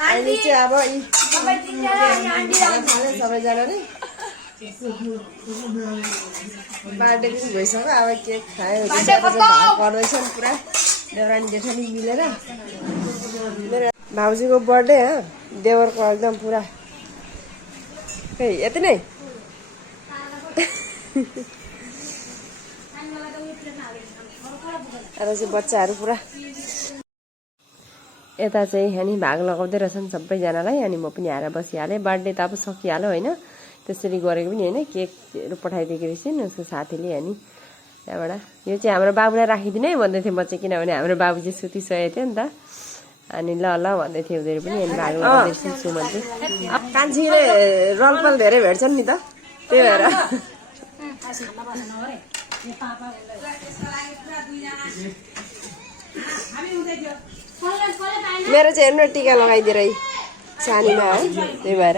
अहिले चाहिँ अब सबैजनाले बर्थडे पनि भइसक्यो अब केक खायो पर्दैछ नि पुरा देवरानी जेठानी मिलेर मेरो भाउजूको बर्थडे देवरको एकदम पुरा यति नै यता चाहिँ बच्चाहरू पुरा यता चाहिँ अनि भाग लगाउँदै रहेछन् सबैजनालाई अनि म पनि आएर बसिहालेँ बर्थडे त अब सकिहाल्यो होइन त्यसरी गरेको पनि होइन केकहरू पठाइदिएको रहेछ नि उसको साथीले अनि त्यहाँबाट यो चाहिँ हाम्रो बाबुलाई राखिदिनु है भन्दै थिएँ म चाहिँ किनभने हाम्रो बाबु चाहिँ सुतिसकेको थियो नि त अनि ल ल भन्दै थियो उनीहरू पनि अनि भाग लगाउँदैछु सुमन चाहिँ कान्छीले रलपल धेरै भेट्छन् नि त त्यही भएर मेरो चाहिँ हेर्नु टिका लगाइदिएर सानीमा है त्यही भएर